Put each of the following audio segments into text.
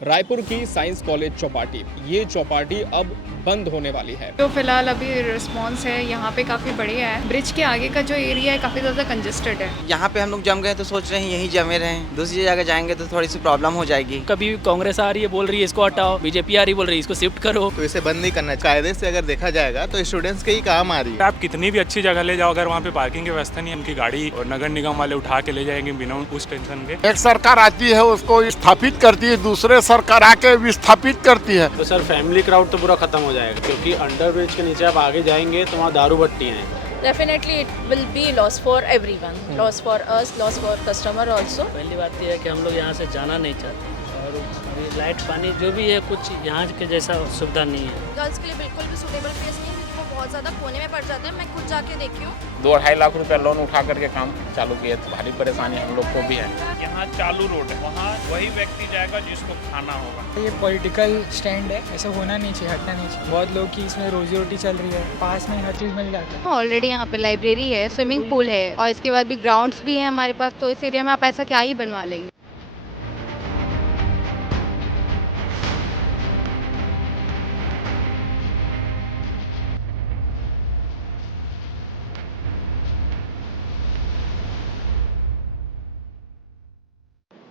रायपुर की science college Chowpatty, ये चौपाटी अब बंद होने वाली है। जो फिलहाल अभी रिस्पांस है यहाँ पे काफ़ी बढ़िया है। ब्रिज के आगे का जो एरिया है काफ़ी ज़्यादा कंजेस्टेड है। यहाँ पे हम लोग जम गए तो सोच रहे हैं यहीं जमे रहें, दूसरी जगह जाएंगे तो थोड़ी सी प्रॉब्लम हो जाएगी। कभी कांग्रेस आ रही है बोल रही है इसको हटाओ, बीजेपी आ रही बोल रही है इसको शिफ्ट करो। तो इसे बंद नहीं करना चाहिए। कायदे से अगर देखा जाएगा तो स्टूडेंट्स के ही काम आ रही है। आप कितनी भी अच्छी जगह ले जाओ, अगर वहाँ पे पार्किंग की व्यवस्था नहीं है, उनकी गाड़ी और नगर निगम वाले उठा के ले जाएंगे बिना उस टेंशन के। एक सरकार आती है उसको स्थापित करती है, दूसरे सरकार आके विस्थापित करती है। तो सर फैमिली क्राउड तो पूरा खत्म हो जाएगा, क्योंकि अंडर ब्रिज के नीचे आप आगे जाएंगे तो वहाँ दारू भट्टियाँ हैं। Definitely it will be loss for everyone, loss for us, loss for customer also. पहली बात यह है कि हम लोग यहाँ से जाना नहीं चाहते और अभी लाइट पानी जो भी है कुछ यहाँ के जैसा सुविधा नहीं है। गर्ल्स के लिए बिल्कुल भी सूटेबल प्लेस नहीं है, वो बहुत ज़्यादा कोने में पड़ जाते हैं। मैं खुद जाके देखी हूँ। 2-2.5 लाख रुपया लोन उठा करके काम चालू किए तो भारी परेशानी हम लोग को भी है। यहाँ चालू रोड है, वहाँ वही व्यक्ति जाएगा जिसको खाना होगा। ये पॉलिटिकल स्टैंड है, ऐसा होना नहीं चाहिए, हटना नहीं चाहिए। बहुत लोग की इसमें रोजी रोटी चल रही है, पास में हर चीज़ मिल जाता है। ऑलरेडी यहाँ पे लाइब्रेरी है, स्विमिंग पूल है और इसके बाद भी ग्राउंड्स भी है हमारे पास, तो इस एरिया में आप ऐसा क्या ही बनवा लेंगे।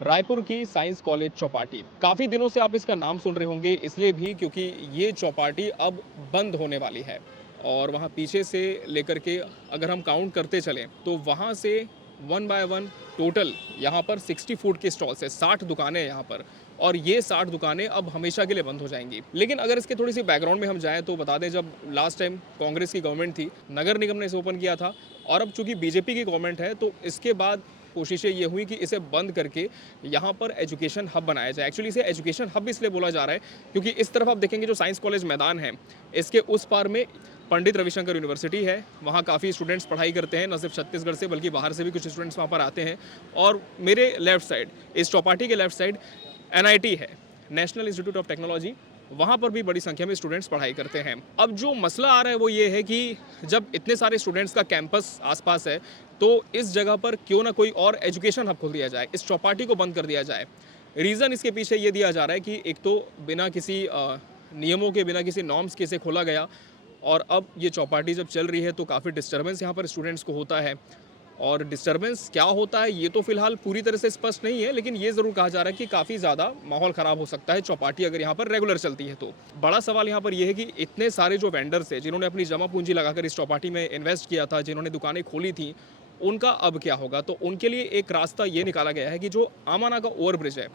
रायपुर की साइंस कॉलेज चौपाटी, काफ़ी दिनों से आप इसका नाम सुन रहे होंगे, इसलिए भी क्योंकि ये चौपाटी अब बंद होने वाली है। और वहाँ पीछे से लेकर के अगर हम काउंट करते चलें तो वहाँ से 1 बाय 1 टोटल यहाँ पर 60 फूड के स्टॉल्स है, 60 दुकानें हैं यहाँ पर। और ये 60 दुकानें अब हमेशा के लिए बंद हो जाएंगी। लेकिन अगर इसके थोड़ी सी बैकग्राउंड में हम जाएं तो बता दें, जब लास्ट टाइम कांग्रेस की गवर्नमेंट थी, नगर निगम ने इसे ओपन किया था। और अब चूंकि बीजेपी की गवर्नमेंट है तो इसके बाद कोशिशें ये हुई कि इसे बंद करके यहाँ पर एजुकेशन हब बनाया जाए। एक्चुअली इसे एजुकेशन हब इसलिए बोला जा रहा है क्योंकि इस तरफ आप देखेंगे जो साइंस कॉलेज मैदान है, इसके उस पार में पंडित रविशंकर यूनिवर्सिटी है। वहाँ काफ़ी स्टूडेंट्स पढ़ाई करते हैं, न सिर्फ छत्तीसगढ़ से बल्कि बाहर से भी कुछ स्टूडेंट्स वहाँ पर आते हैं। और मेरे लेफ्ट साइड, इस चौपाटी के लेफ्ट साइड NIT है, नेशनल इंस्टीट्यूट ऑफ टेक्नोलॉजी, वहाँ पर भी बड़ी संख्या में स्टूडेंट्स पढ़ाई करते हैं। अब जो मसला आ रहा है वो ये है कि जब इतने सारे स्टूडेंट्स का कैंपस आसपास है तो इस जगह पर क्यों ना कोई और एजुकेशन हब खोल दिया जाए, इस चौपाटी को बंद कर दिया जाए। रीज़न इसके पीछे ये दिया जा रहा है कि एक तो बिना किसी नियमों के, बिना किसी नॉर्म्स के इसे खोला गया और अब ये चौपाटी जब चल रही है तो काफ़ी डिस्टर्बेंस यहाँ पर स्टूडेंट्स को होता है। और डिस्टर्बेंस क्या होता है ये तो फिलहाल पूरी तरह से स्पष्ट नहीं है, लेकिन ये ज़रूर कहा जा रहा है कि काफ़ी ज़्यादा माहौल ख़राब हो सकता है चौपाटी अगर यहाँ पर रेगुलर चलती है तो। बड़ा सवाल यहाँ पर यह है कि इतने सारे जो वेंडर्स हैं जिन्होंने अपनी जमा पूंजी लगाकर इस चौपाटी में इन्वेस्ट किया था, जिन्होंने दुकानें खोली थी, उनका अब क्या होगा। तो उनके लिए एक रास्ता ये निकाला गया है कि जो आमाना का ओवरब्रिज है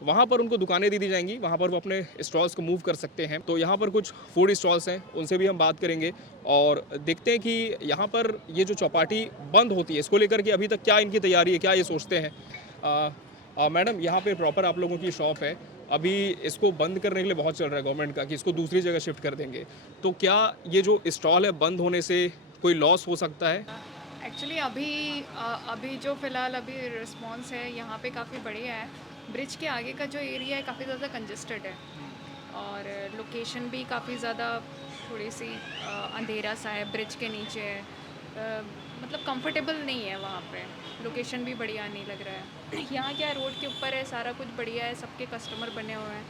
वहाँ पर उनको दुकानें दे दी जाएंगी, वहाँ पर वो अपने स्टॉल्स को मूव कर सकते हैं। तो यहाँ पर कुछ फूड स्टॉल्स हैं, उनसे भी हम बात करेंगे और देखते हैं कि यहाँ पर ये जो चौपाटी बंद होती है इसको लेकर के अभी तक क्या इनकी तैयारी है, क्या ये सोचते हैं। मैडम, यहाँ पे प्रॉपर आप लोगों की शॉप है, अभी इसको बंद करने के लिए बहुत चल रहा है गवर्नमेंट का कि इसको दूसरी जगह शिफ्ट कर देंगे, तो क्या ये जो स्टॉल है बंद होने से कोई लॉस हो सकता है? एक्चुअली अभी जो फिलहाल अभी रिस्पांस है यहाँ पे काफ़ी बढ़िया है। ब्रिज के आगे का जो एरिया है काफ़ी ज़्यादा कंजेस्टेड है और लोकेशन भी काफ़ी ज़्यादा थोड़ी सी अंधेरा सा है, ब्रिज के नीचे है, मतलब कंफर्टेबल नहीं है वहाँ पे। लोकेशन भी बढ़िया नहीं लग रहा है। यहाँ क्या रोड के ऊपर है, सारा कुछ बढ़िया है, सबके कस्टमर बने हुए हैं,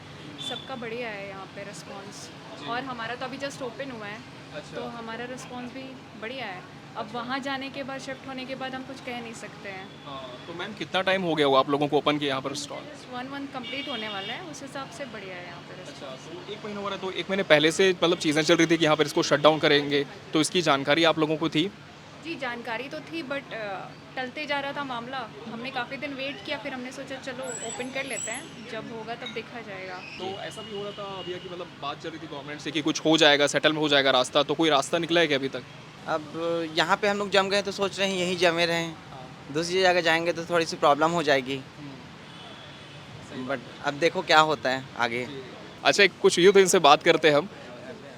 सबका बढ़िया है यहाँ पे रिस्पांस। और हमारा तो अभी जस्ट ओपन हुआ है। अच्छा। तो हमारा रिस्पांस भी बढ़िया है। अब वहाँ जाने के बाद, शिफ्ट होने के बाद हम कुछ कह नहीं सकते हैं। तो मैम कितना टाइम हो गया होगा आप लोगों को ओपन किया यहाँ पर स्टॉल? 1 मंथ कंप्लीट होने वाला है, उस हिसाब से बढ़िया है यहाँ पर। अच्छा, तो 1 महीना हो रहा है, तो 1 महीने पहले से मतलब चीज़ें चल रही थी कि यहाँ पर इसको शट डाउन करेंगे, तो इसकी जानकारी आप लोगों को थी? जी, जानकारी तो थी, बट टलते जा रहा था मामला। हमने काफ़ी दिन वेट किया, फिर हमने सोचा चलो ओपन कर लेते हैं, जब होगा तब देखा जाएगा। तो ऐसा भी हो रहा था अभी कि मतलब बात चल रही थी गवर्नमेंट से कि कुछ हो जाएगा, सेटल में हो जाएगा रास्ता, तो कोई रास्ता निकला है क्या अभी तक? अब यहाँ पे हम लोग जम गए तो सोच रहे हैं यहीं जमे रहें, दूसरी जगह जाएंगे तो थोड़ी सी प्रॉब्लम हो जाएगी। बट अब देखो क्या होता है आगे। अच्छा, कुछ यूथ इनसे बात करते हैं हम।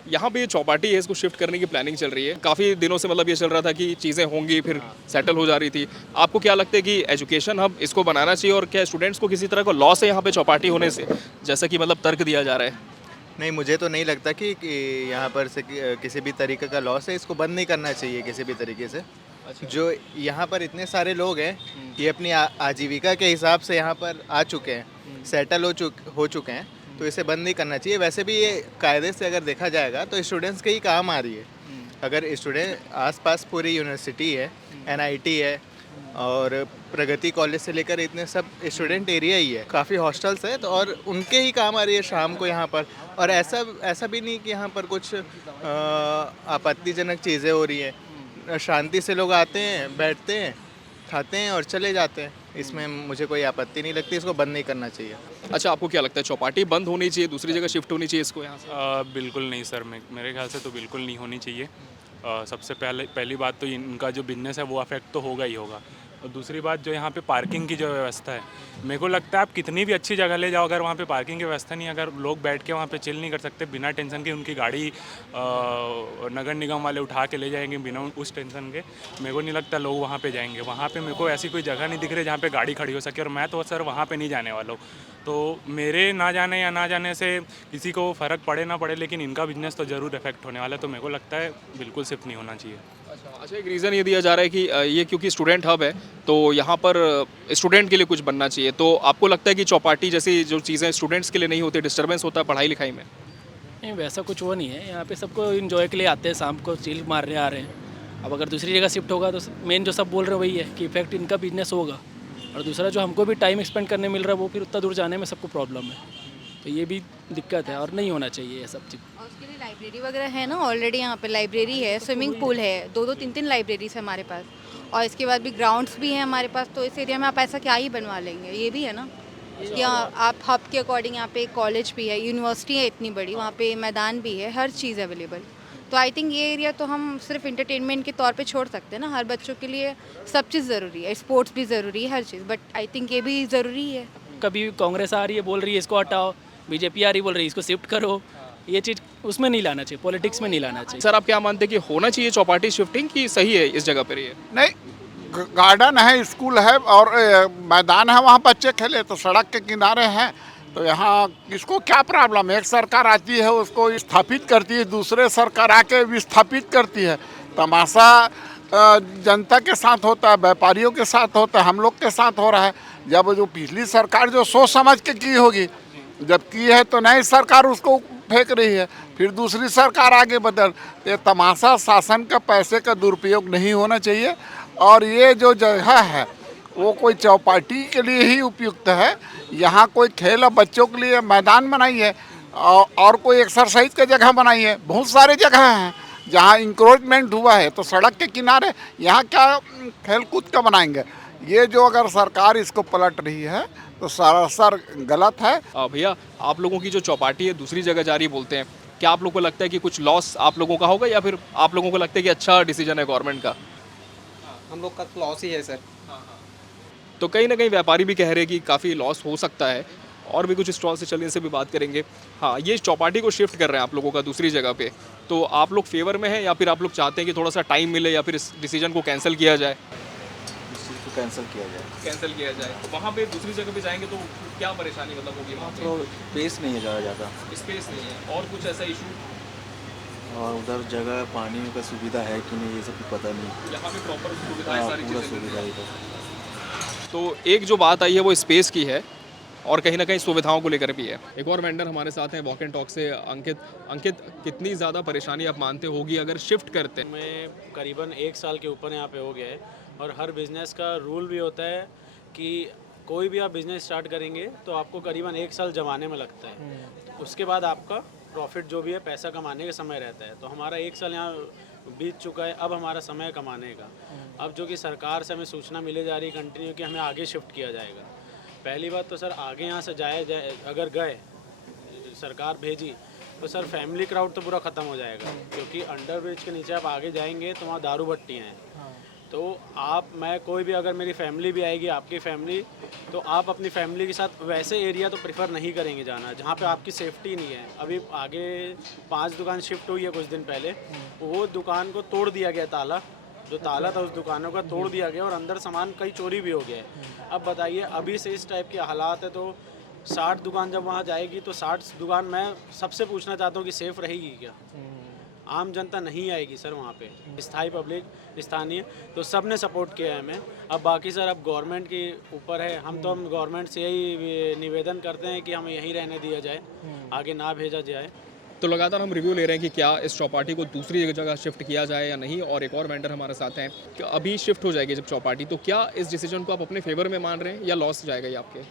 यहाँ पे ये चौपाटी है, इसको शिफ्ट करने की प्लानिंग चल रही है काफ़ी दिनों से, मतलब ये चल रहा था कि चीज़ें होंगी फिर सेटल हो जा रही थी। आपको क्या लगता है कि एजुकेशन हब इसको बनाना चाहिए और क्या स्टूडेंट्स को किसी तरह का लॉस है यहाँ पे चौपाटी होने से, जैसा कि मतलब तर्क दिया जा रहा है? नहीं, मुझे तो नहीं लगता कि यहाँ पर से किसी भी तरीके का लॉस है। इसको बंद नहीं करना चाहिए किसी भी तरीके से। अच्छा। जो यहाँ पर इतने सारे लोग हैं, ये अपनी आजीविका के हिसाब से यहाँ पर आ चुके हैं, सेटल हो चुके हैं, तो इसे बंद नहीं करना चाहिए। वैसे भी ये कायदे से अगर देखा जाएगा तो स्टूडेंट्स के ही काम आ रही है। अगर स्टूडेंट आसपास पूरी यूनिवर्सिटी है, एनआईटी है और प्रगति कॉलेज से लेकर इतने सब स्टूडेंट एरिया ही है, काफ़ी हॉस्टल्स है, तो और उनके ही काम आ रही है शाम को यहाँ पर। और ऐसा भी नहीं कि यहाँ पर कुछ आपत्तिजनक चीज़ें हो रही हैं। शांति से लोग आते हैं, बैठते हैं, खाते हैं और चले जाते हैं। इसमें मुझे कोई आपत्ति नहीं लगती, इसको बंद नहीं करना चाहिए। अच्छा, आपको क्या लगता है चौपाटी बंद होनी चाहिए, दूसरी जगह शिफ्ट होनी चाहिए इसको यहाँ से? बिल्कुल नहीं सर, मेरे ख्याल से तो बिल्कुल नहीं होनी चाहिए। सबसे पहली बात तो इनका जो बिजनेस है वो अफेक्ट तो होगा ही होगा। और दूसरी बात जो यहाँ पे पार्किंग की जो व्यवस्था है, मेरे को लगता है आप कितनी भी अच्छी जगह ले जाओ, अगर वहाँ पे पार्किंग की व्यवस्था नहीं, अगर लोग बैठ के वहाँ पे चिल नहीं कर सकते बिना टेंशन के, उनकी गाड़ी नगर निगम वाले उठा के ले जाएंगे बिना उस टेंशन के, मेरे को नहीं लगता लोग वहाँ पे जाएंगे। वहाँ पे मेरे को ऐसी कोई जगह नहीं दिख रही जहाँ पे गाड़ी खड़ी हो सके, और मैं तो सर वहाँ पे नहीं जाने वाला हूँ। तो मेरे ना जाने या ना जाने से किसी को फ़र्क पड़े ना पड़े, लेकिन इनका बिजनेस तो ज़रूर इफेक्ट होने वाला है। तो मेरे को लगता है बिल्कुल शिफ्ट नहीं होना चाहिए। अच्छा, एक रीज़न ये दिया जा रहा है कि ये क्योंकि स्टूडेंट हब है तो यहाँ पर स्टूडेंट के लिए कुछ बनना चाहिए। तो आपको लगता है कि चौपाटी जैसी जो चीज़ें स्टूडेंट्स के लिए नहीं होती, डिस्टर्बेंस होता है पढ़ाई लिखाई में? नहीं, वैसा कुछ वो नहीं है। यहाँ पे सबको इन्जॉय के लिए आते हैं, शाम को चिल मारने आ रहे हैं। अब अगर दूसरी जगह शिफ्ट होगा तो मेन जो सब बोल रहे हैं वही है कि इफेक्ट इनका बिजनेस होगा, और दूसरा जो हमको भी टाइम स्पेंड करने मिल रहा है वो फिर उतना दूर जाने में सबको प्रॉब्लम है। तो ये भी दिक्कत है और नहीं होना चाहिए ये सब चीज़। और उसके लिए लाइब्रेरी वगैरह है ना, ऑलरेडी यहाँ पे लाइब्रेरी है, स्विमिंग पूल है, 2-2 3-3 लाइब्रेरीज है हमारे पास, और इसके बाद भी ग्राउंड्स भी हैं हमारे पास। तो इस एरिया में आप ऐसा क्या ही बनवा लेंगे, ये भी है ना कि आप हब के अकॉर्डिंग यहाँ पे कॉलेज भी है, यूनिवर्सिटी है इतनी बड़ी, वहाँ पे मैदान भी है, हर चीज़ अवेलेबल। तो आई थिंक ये एरिया तो हम सिर्फ इंटरटेनमेंट के तौर पे छोड़ सकते हैं ना, हर बच्चों के लिए सब चीज़ ज़रूरी है, स्पोर्ट्स भी ज़रूरी है, हर चीज़, बट आई थिंक ये भी ज़रूरी है। कभी कांग्रेस आ रही है बोल रही है इसको हटाओ, बीजेपी आ रही बोल रही है इसको शिफ्ट करो, ये चीज़ उसमें नहीं लाना चाहिए, पॉलिटिक्स में नहीं लाना चाहिए। सर, आप क्या मानते हैं कि होना चाहिए चौपाटी शिफ्टिंग की सही है इस जगह पर? ये नहीं, गार्डन है, स्कूल है और मैदान है, वहाँ बच्चे खेले, तो सड़क के किनारे हैं, तो यहाँ किसको क्या प्रॉब्लम है? एक सरकार आती है उसको स्थापित करती है, दूसरे सरकार आके विस्थापित करती है। तमाशा जनता के साथ होता है, व्यापारियों के साथ होता है, हम लोग के साथ हो रहा है। जब जो पिछली सरकार जो सोच समझ के की होगी, जब की है तो नई सरकार उसको फेंक रही है, फिर दूसरी सरकार आगे बदल। ये तमाशा शासन का पैसे का दुरुपयोग नहीं होना चाहिए। और ये जो जगह है वो कोई चौपाटी के लिए ही उपयुक्त है। यहाँ कोई खेल बच्चों के लिए मैदान बनाई है और कोई एक्सरसाइज की जगह बनाई है, बहुत सारे जगह हैं जहाँ इंक्रोचमेंट हुआ है, तो सड़क के किनारे यहाँ क्या खेल कूद का बनाएंगे? ये जो अगर सरकार इसको पलट रही है तो सरासर गलत है। भैया, आप लोगों की जो चौपाटी है दूसरी जगह जा रही है बोलते हैं, क्या आप लोगों को लगता है कि कुछ लॉस आप लोगों का होगा, या फिर आप लोगों को लगता है कि अच्छा डिसीजन है गवर्नमेंट का? हम लोग का लॉस ही है सर। तो कहीं ना कहीं व्यापारी भी कह रहे हैं कि काफ़ी लॉस हो सकता है, और भी कुछ स्टॉल से चलने से भी बात करेंगे। हाँ, ये चौपाटी को शिफ्ट कर रहे हैं आप लोगों का दूसरी जगह पे, तो आप लोग फेवर में हैं या फिर आप लोग चाहते हैं कि थोड़ा सा टाइम मिले, या फिर इस डिसीजन को कैंसिल किया जाए? कैंसिल किया जाए। तो वहाँ पे दूसरी जगह पे जाएंगे तो क्या परेशानी मतलब होगी? वहाँ तो स्पेस नहीं है ज़्यादा, स्पेस नहीं है, और कुछ ऐसा इशू? और उधर जगह पानी का सुविधा है कि नहीं ये सब पता नहीं। यहाँ पे प्रॉपर सुविधाएं सारी पूरा चीज़ें सुविधा मिलती इधर। हैं। तो एक जो बात आई है वो स्पेस की है, और कहीं ना कहीं सुविधाओं को लेकर भी है। एक और वेंडर हमारे साथ हैं वॉक एंड टॉक से, अंकित, कितनी ज़्यादा परेशानी आप मानते होगी अगर शिफ्ट करते हैं? मैं करीबन 1 साल के ऊपर यहाँ पे हो गया है, और हर बिज़नेस का रूल भी होता है कि कोई भी आप बिज़नेस स्टार्ट करेंगे तो आपको करीबन 1 साल जमाने में लगता है, उसके बाद आपका प्रॉफिट जो भी है पैसा कमाने का समय रहता है। तो हमारा 1 साल यहाँ बीत चुका है, अब हमारा समय कमाने का। अब जो कि सरकार से हमें सूचना मिले जा रही है कंटिन्यू कि हमें आगे शिफ्ट किया जाएगा। पहली बात तो सर आगे यहाँ से जाए अगर गए सरकार भेजी तो सर फैमिली क्राउड तो पूरा ख़त्म हो जाएगा, क्योंकि अंडर ब्रिज के नीचे आप आगे जाएंगे तो वहाँ दारू भट्टियाँ हैं। तो मैं कोई भी अगर मेरी फैमिली भी आएगी, आपकी फैमिली, तो आप अपनी फैमिली के साथ वैसे एरिया तो प्रेफर नहीं करेंगे जाना जहाँ पे आपकी सेफ्टी नहीं है। अभी आगे 5 दुकान शिफ्ट हुई है कुछ दिन पहले, वो दुकान को तोड़ दिया गया, ताला जो ताला था उस दुकानों का तोड़ दिया गया, और अंदर सामान कई चोरी भी हो गया है। अब बताइए अभी से इस टाइप के हालात है, तो 60 दुकान जब वहाँ जाएगी तो 60 दुकान मैं सबसे पूछना चाहता हूँ कि सेफ़ रहेगी क्या? आम जनता नहीं आएगी सर वहाँ पे, स्थायी पब्लिक, स्थानीय, तो सब ने सपोर्ट किया है हमें। अब बाकी सर अब गवर्नमेंट के ऊपर है, हम गवर्नमेंट से यही निवेदन करते हैं कि हमें यहीं रहने दिया जाए, आगे ना भेजा जाए। तो लगातार हम रिव्यू ले रहे हैं कि क्या इस चौपाटी को दूसरी जगह शिफ्ट किया जाए या नहीं, और एक और वेंडर हमारे साथ हैं कि अभी शिफ्ट हो जाएगी जब चौपाटी, तो क्या इस डिसीजन को आप अपने फेवर में मान रहे हैं या लॉस जाएगा ये आपके?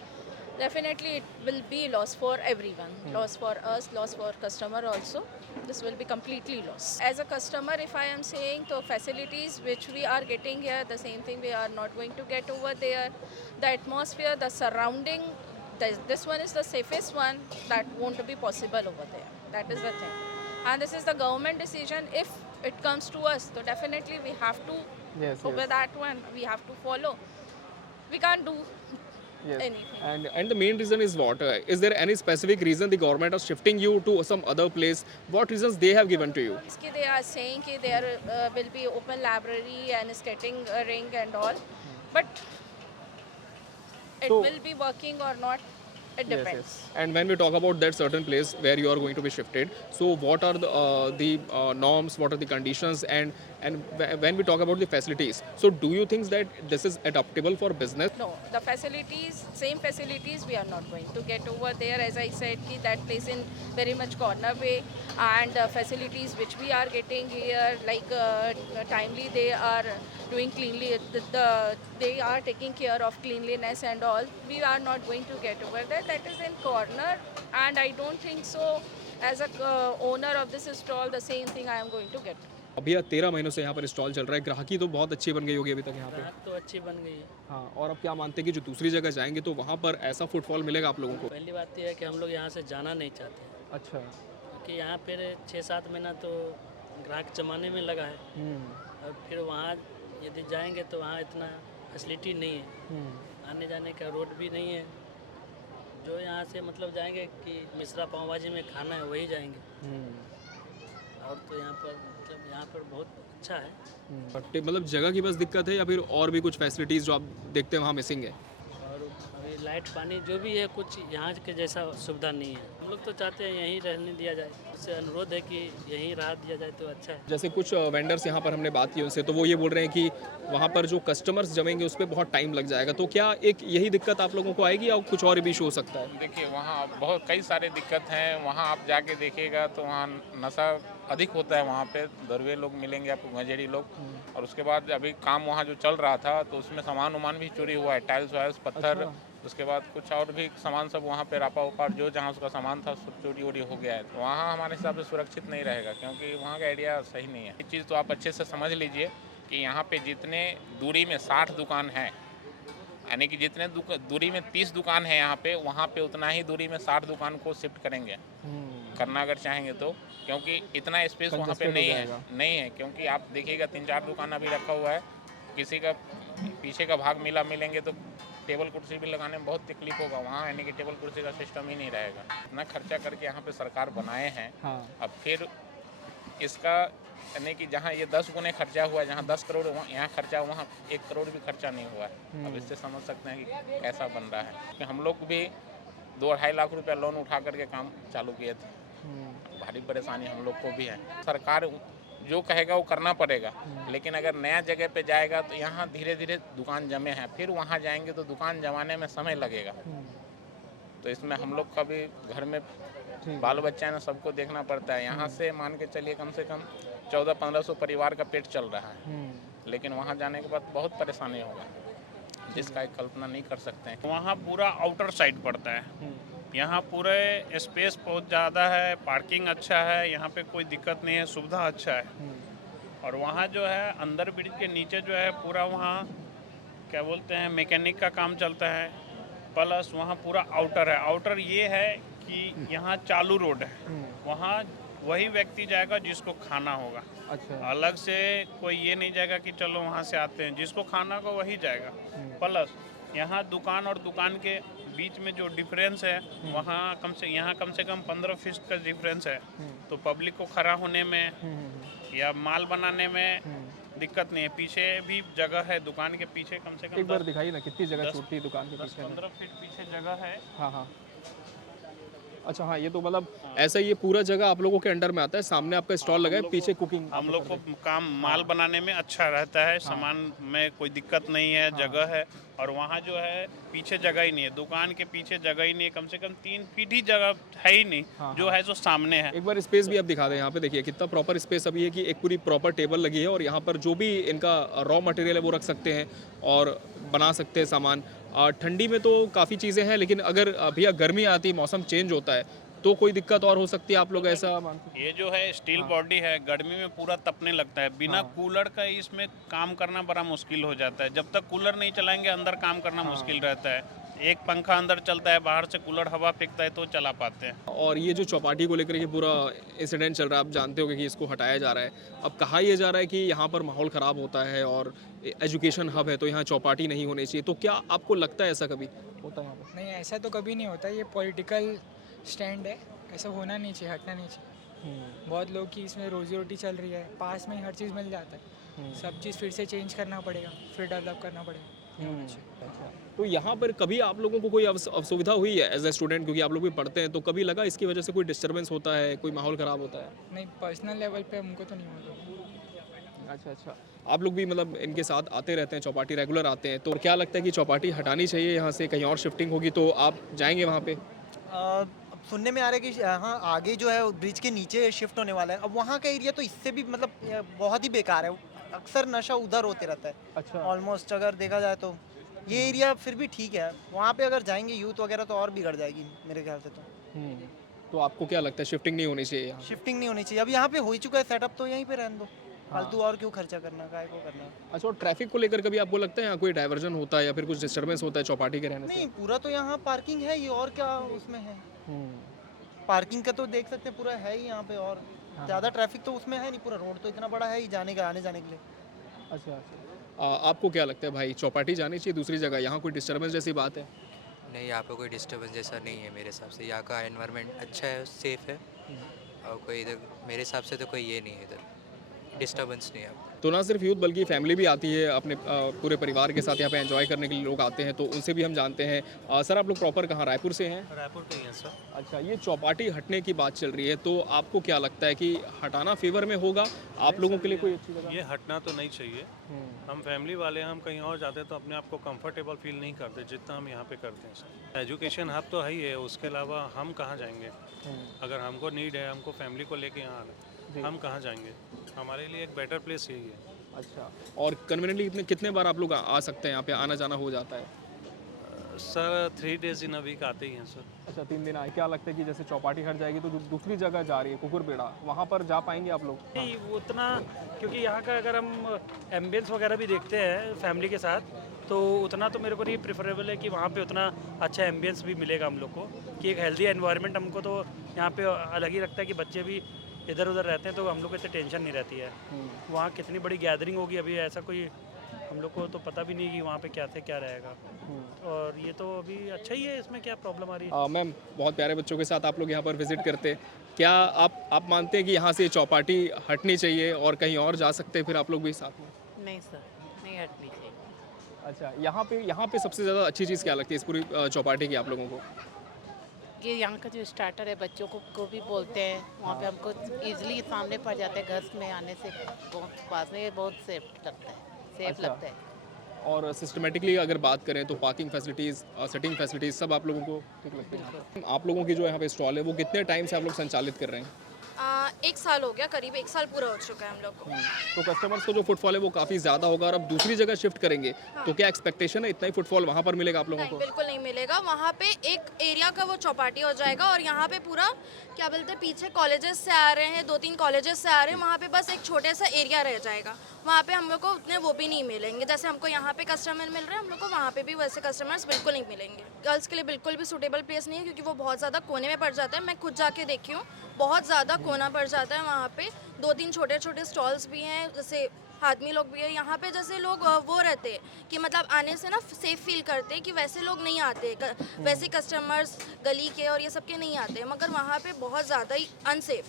Definitely it will be loss for everyone. Loss for us, loss for customer also. This will be completely loss. As a customer, if I am saying the facilities which we are getting here, the same thing we are not going to get over there. The atmosphere, the surrounding, this one is the safest one that won't be possible over there. That is the thing. And this is the government decision. If it comes to us, so definitely we have to over that one. We have to follow. We can't do anything. And the main reason is what? Is there any specific reason the government is shifting you to some other place? What reasons they have given to you? They are saying that there will be open library and skating ring and all, but it will be working or not. It depends. And when we talk about that certain place where you are going to be shifted, so what are the norms, what are the conditions, and when we talk about the facilities, so do you think that this is adaptable for business? No, the facilities, same facilities we are not going to get over there. As I said, that place in very much corner way, and the facilities which we are getting here, like timely they are doing cleanly, they are taking care of cleanliness and all. We are not going to get over there. That is in corner, and I don't think so. As a owner of this stall, the same thing I am going to get. अभी 13 महीनों से यहाँ पर stall चल रहा है, ग्राहकी तो बहुत अच्छी बन गई होगी अभी तक यहाँ पे। तो अच्छी बन गई है। हाँ, और अब क्या मानते हैं कि जो दूसरी जगह जाएंगे तो वहाँ पर ऐसा फुटफॉल मिलेगा आप लोगों को? पहली बात यह है कि हम लोग यहाँ से जाना नहीं चाहते। अच्छा। क्योंकि यहाँ पर 6-7 महीना तो ग्राहक जमाने में लगा है, और फिर वहाँ यदि जाएंगे तो वहाँ इतना फैसिलिटी नहीं है, आने जाने का रोड भी नहीं है। जो यहाँ से मतलब जाएंगे कि मिश्रा पाव भाजी में खाना है वही जाएंगे, और तो यहाँ पर मतलब यहाँ पर बहुत अच्छा है। मतलब जगह की बस दिक्कत है या फिर और भी कुछ फैसिलिटीज़ जो आप देखते हैं वहाँ मिसिंग है? और अभी लाइट पानी जो भी है कुछ यहाँ के जैसा सुविधा नहीं है। हम लोग तो चाहते हैं यहीं रहने दिया जाए, उससे अनुरोध है कि यहीं राहत दिया जाए तो अच्छा है। जैसे कुछ वेंडर्स यहाँ पर हमने बात की उनसे, तो वो ये बोल रहे हैं कि वहाँ पर जो कस्टमर्स जमेंगे उस पर बहुत टाइम लग जाएगा, तो क्या एक यही दिक्कत आप लोगों को आएगी या कुछ और भी इशू हो सकता है? देखिए वहाँ बहुत कई सारे दिक्कत हैं। वहाँ आप जाके देखिएगा तो वहाँ नशा अधिक होता है, वहाँ पे दरवे लोग मिलेंगे आपको, गंजेड़ी लोग। और उसके बाद अभी काम वहाँ जो चल रहा था तो उसमें सामान उमान भी चोरी हुआ है, टाइल्स वाइल्स पत्थर, उसके बाद कुछ और भी सामान सब वहाँ पे रापा उपाड़ जो जहाँ उसका सामान था सब चोरी वोरी हो गया है। तो वहाँ हमारे हिसाब से सुरक्षित नहीं रहेगा, क्योंकि वहाँ का एरिया सही नहीं है। एक चीज़ तो आप अच्छे से समझ लीजिए कि यहाँ पे जितने दूरी में 60 दुकान है, यानी कि जितने दूरी में 30 दुकान है यहाँ पे, वहाँ पे उतना ही दूरी में 60 दुकान को शिफ्ट करेंगे करना अगर चाहेंगे तो, क्योंकि इतना स्पेस वहाँ पे नहीं है। क्योंकि आप देखिएगा 3-4 दुकान अभी रखा हुआ है, किसी का पीछे का भाग मिलेंगे तो टेबल कुर्सी भी लगाने में बहुत तकलीफ होगा वहाँ, यानी कि टेबल कुर्सी का सिस्टम ही नहीं रहेगा। इतना खर्चा करके यहाँ पे सरकार बनाए हैं। अब फिर इसका यानी कि जहाँ ये 10 गुने खर्चा हुआ है, जहाँ 10 करोड़ यहाँ खर्चा, वहाँ 1 करोड़ भी खर्चा नहीं हुआ है। अब इससे समझ सकते हैं कि कैसा बन रहा है। कि हम लोग भी 2-2.5 लाख रुपया लोन उठा करके काम चालू किए थे। भारी परेशानी हम लोग को भी है। सरकार जो कहेगा वो करना पड़ेगा, लेकिन अगर नया जगह पे जाएगा तो यहाँ धीरे धीरे दुकान जमे हैं, फिर वहाँ जाएंगे तो दुकान जमाने में समय लगेगा। तो इसमें हम लोग का भी घर में बाल बच्चा ने सबको देखना पड़ता है। यहाँ से मान के चलिए कम से कम 1400-1500 परिवार का पेट चल रहा है, लेकिन वहाँ जाने के बाद बहुत परेशानी होगा जिसका एक कल्पना नहीं कर सकते हैं। वहाँ पूरा आउटर साइड पड़ता है, यहाँ पूरे स्पेस बहुत ज़्यादा है, पार्किंग अच्छा है, यहाँ पे कोई दिक्कत नहीं है, सुविधा अच्छा है। और वहाँ जो है अंदर ब्रिज के नीचे जो है पूरा वहाँ क्या बोलते हैं मैकेनिक का काम चलता है, प्लस वहाँ पूरा आउटर है। आउटर ये है कि यहाँ चालू रोड है, वहाँ वही व्यक्ति जाएगा जिसको खाना होगा। अच्छा। अलग से कोई ये नहीं जाएगा कि चलो वहाँ से आते हैं, जिसको खाना को वही जाएगा। प्लस यहाँ दुकान और दुकान के बीच में जो डिफरेंस है वहाँ यहाँ कम से कम 15 फीट का डिफरेंस है, तो पब्लिक को खड़ा होने में या माल बनाने में दिक्कत नहीं है। पीछे भी जगह है, दुकान के पीछे कम से कम एक बार दिखाइए ना कितनी जगह छूटती है दुकान के पीछे? 15 फीट पीछे जगह है। हाँ हाँ। अच्छा हाँ, ये तो मतलब ऐसा ये पूरा जगह आप लोगों के अंडर में आता है, सामने आपका स्टॉल लगा है, पीछे कुकिंग हम लोग को काम माल बनाने में अच्छा रहता है, सामान में कोई दिक्कत नहीं है, जगह है। और वहाँ जो है पीछे जगह ही नहीं है, दुकान के पीछे जगह ही नहीं है, कम से कम 3 फीट ही जगह है ही नहीं, जो है जो सामने है। एक बार स्पेस भी आप दिखा दें, यहाँ पे देखिए कितना प्रॉपर स्पेस अभी है कि एक पूरी प्रॉपर टेबल लगी है और यहाँ पर जो भी इनका रॉ मटेरियल है वो रख सकते हैं और बना सकते हैं सामान। ठंडी में तो काफ़ी चीज़ें हैं, लेकिन अगर भैया गर्मी आती है, मौसम चेंज होता है तो कोई दिक्कत और हो सकती है, आप लोग ऐसा मानते हैं? ये जो है स्टील बॉडी है, गर्मी में पूरा तपने लगता है, बिना कूलर का इसमें काम करना बड़ा मुश्किल हो जाता है। जब तक कूलर नहीं चलाएंगे अंदर काम करना मुश्किल रहता है। एक पंखा अंदर चलता है, बाहर से कूलर हवा फेंकता है तो चला पाते हैं। और ये जो चौपाटी को लेकर ये पूरा इंसिडेंट चल रहा है, आप जानते होंगे कि इसको हटाया जा रहा है। अब कहा यह जा रहा है कि यहाँ पर माहौल ख़राब होता है और एजुकेशन हब है तो यहाँ चौपाटी नहीं होनी चाहिए, तो क्या आपको लगता है ऐसा कभी होता है यहाँ पर? नहीं, ऐसा तो कभी नहीं होता, ये पॉलिटिकल स्टैंड है, ऐसा होना नहीं चाहिए, हटना नहीं चाहिए। बहुत लोग की इसमें रोजी रोटी चल रही है, पास में ही हर चीज़ मिल जाता है, सब चीज़ फिर से चेंज करना पड़ेगा, फिर डेवलप करना पड़ेगा। तो यहाँ पर कभी आप लोगों को कोई असुविधा हुई है एज ए स्टूडेंट, क्योंकि आप लोग भी पढ़ते हैं, तो कभी लगा इसकी वजह से कोई डिस्टर्बेंस होता है, कोई माहौल ख़राब होता है? नहीं, पर्सनल लेवल पे हमको तो नहीं होता। अच्छा, आप लोग भी मतलब इनके साथ आते रहते हैं, चौपाटी रेगुलर आते हैं, तो क्या लगता है कि चौपाटी हटानी चाहिए यहाँ से, कहीं और शिफ्टिंग होगी तो आप जाएंगे वहाँ पे? अब सुनने में आ रहा है कि यहाँ आगे जो है ब्रिज के नीचे शिफ्ट होने वाला है। अब वहाँ का एरिया तो इससे भी मतलब बहुत ही बेकार है, अक्सर नशा उधर होते रहता है। अच्छा, ऑलमोस्ट अगर देखा जाए तो ये एरिया फिर भी ठीक है, वहाँ पे अगर जाएंगे यूथ वगैरह तो और बिगड़ जाएगी मेरे ख्याल से। तो आपको क्या लगता है शिफ्टिंग नहीं होनी चाहिए यहाँ? शिफ्टिंग नहीं होनी चाहिए, अब यहाँ पे हो ही चुका है सेटअप, तो यहीं पे रहने दो, फालतू और क्यों खर्चा करना, काय को करना। अच्छा, और ट्रैफिक को लेकर कभी आपको लगता है यहाँ कोई डाइवर्जन होता है या फिर कुछ डिस्टर्बेंस होता है चौपाटी के रहने से? नहीं, पूरा तो यहाँ पार्किंग है, ये और क्या उसमें है, पार्किंग का तो देख सकते हैं पूरा है ही यहाँ पे, और ज़्यादा ट्रैफिक तो उसमें है नहीं, पूरा रोड तो इतना बड़ा है ही जाने का, आने जाने के लिए। अच्छा, आपको क्या लगता है भाई, चौपाटी जानी चाहिए दूसरी जगह, यहाँ कोई डिस्टर्बेंस जैसी बात है? नहीं, यहाँ पे कोई डिस्टर्बेंस जैसा नहीं है मेरे हिसाब से, यहाँ का एनवायरनमेंट अच्छा है, सेफ है, और कोई इधर मेरे हिसाब से तो कोई ये नहीं है, इधर डिस्टर्बेंस नहीं है। तो ना सिर्फ यूथ बल्कि फैमिली भी आती है अपने पूरे परिवार के साथ यहाँ पे एंजॉय करने के लिए लोग आते हैं, तो उनसे भी हम जानते हैं। सर, आप लोग प्रॉपर कहाँ, रायपुर से हैं? रायपुर के ही हैं सर। अच्छा, ये चौपाटी हटने की बात चल रही है, तो आपको क्या लगता है कि हटाना फेवर में होगा आप लोगों के लिए कोई अच्छी जगह? ये हटना तो नहीं चाहिए, हम फैमिली वाले हैं, हम कहीं और जाते हैं तो अपने आप को कंफर्टेबल फील नहीं करते जितना हम यहाँ पे करते हैं सर। एजुकेशन हब तो है ही है, उसके अलावा हम कहाँ जाएंगे? अगर हमको नीड है, हमको फैमिली को लेके यहाँ आना, हम कहाँ जाएंगे? हमारे लिए एक बेटर प्लेस यही है। अच्छा, और कन्वीनियंटली कितने बार आप लोग आ सकते हैं यहाँ पे, आना जाना हो जाता है? Sir 3 days in a week आते ही हैं सर। अच्छा, 3 दिन आए। क्या लगता है कि जैसे चौपाटी हट जाएगी तो जो दूसरी जगह जा रही है कुकुरबेड़ा, वहाँ पर जा पाएंगे आप लोग? नहीं, वो उतना, क्योंकि यहाँ का अगर हम एम्बियंस वगैरह भी देखते हैं फैमिली के साथ, तो उतना तो मेरे को नहीं प्रेफरेबल है कि वहाँ पे उतना अच्छा एम्बियंस भी मिलेगा हम लोग को, कि एक हेल्दी एनवायरनमेंट हमको तो यहाँ पे अलग ही लगता है कि बच्चे भी इधर उधर रहते हैं तो हम लोग को इतनी टेंशन नहीं रहती है। वहाँ कितनी बड़ी गैदरिंग होगी, अभी ऐसा कोई हम लोग को तो पता भी नहीं कि वहाँ पे क्या से क्या रहेगा, और ये तो अभी अच्छा ही है, इसमें क्या प्रॉब्लम आ रही है? मैम, बहुत प्यारे बच्चों के साथ आप लोग यहाँ पर विजिट करते हैं, क्या आप मानते हैं कि यहाँ से चौपाटी हटनी चाहिए और कहीं और जा सकते हैं फिर आप लोग भी साथ में? नहीं सर, नहीं हटनी चाहिए। अच्छा, यहाँ पे सबसे ज़्यादा अच्छी चीज़ क्या लगती है इस पूरी चौपाटी की आप लोगों को? कि यहाँ का जो स्टार्टर है, बच्चों को भी बोलते हैं, वहाँ पे हमको इजीली सामने पड़ जाते हैं, घर में आने से बहुत पास में, ये बहुत सेफ लगता है, सेफ लगता है। और सिस्टमेटिकली अगर बात करें तो पार्किंग फैसिलिटीज़, सिटिंग फैसिलिटीज़ सब आप लोगों को ठीक लगती है? आप लोगों की जो यहाँ पे स्टॉल है वो कितने टाइम से आप लोग संचालित कर रहे हैं? 1 साल हो गया, करीब 1 साल पूरा हो चुका है हम लोग को। तो कस्टमर्स को जो फुटफॉल है वो काफ़ी ज़्यादा होगा, और अब दूसरी जगह शिफ्ट करेंगे तो क्या एक्सपेक्टेशन है इतना ही फुटफॉल वहाँ पर मिलेगा आप लोगों नहीं, को? बिल्कुल नहीं मिलेगा, वहाँ पे एक एरिया का वो चौपाटी हो जाएगा, और यहाँ पे पूरा क्या बोलते हैं, पीछे कॉलेजेस से आ रहे हैं, 2-3 कॉलेजेस से आ रहे हैं, वहाँ पे बस एक छोटे सा एरिया रह जाएगा, वहाँ पे हम लोग को उतने वो भी नहीं मिलेंगे, जैसे हमको यहाँ पे कस्टमर मिल रहे हैं, हम लोग को वहाँ पे भी वैसे कस्टमर्स बिल्कुल नहीं मिलेंगे। गर्ल्स के लिए बिल्कुल भी सूटेबल प्लेस नहीं है, क्योंकि वो बहुत ज़्यादा कोने में पड़ जाता है, मैं खुद जाके देखी हूँ, बहुत ज़्यादा कोना पड़ जाता है वहाँ पे। 2-3 छोटे छोटे स्टॉल्स भी हैं, जैसे आदमी लोग भी है यहाँ पे, जैसे लोग वो रहते हैं कि मतलब आने से ना सेफ फील करते हैं कि वैसे लोग नहीं आते, वैसे कस्टमर्स गली के और ये सब के नहीं आते, मगर वहाँ पे बहुत ज़्यादा ही अनसेफ।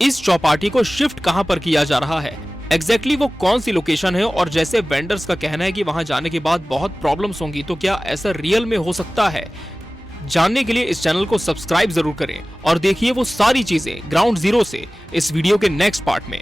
इस चौपाटी को शिफ्ट कहाँ पर किया जा रहा है, एग्जैक्टली वो कौन सी लोकेशन है, और जैसे वेंडर्स का कहना है कि वहाँ जाने के बाद बहुत प्रॉब्लम्स होंगी, तो क्या ऐसा रियल में हो सकता है? जानने के लिए इस चैनल को सब्सक्राइब जरूर करें और देखिए वो सारी चीजें ग्राउंड जीरो से इस वीडियो के नेक्स्ट पार्ट में।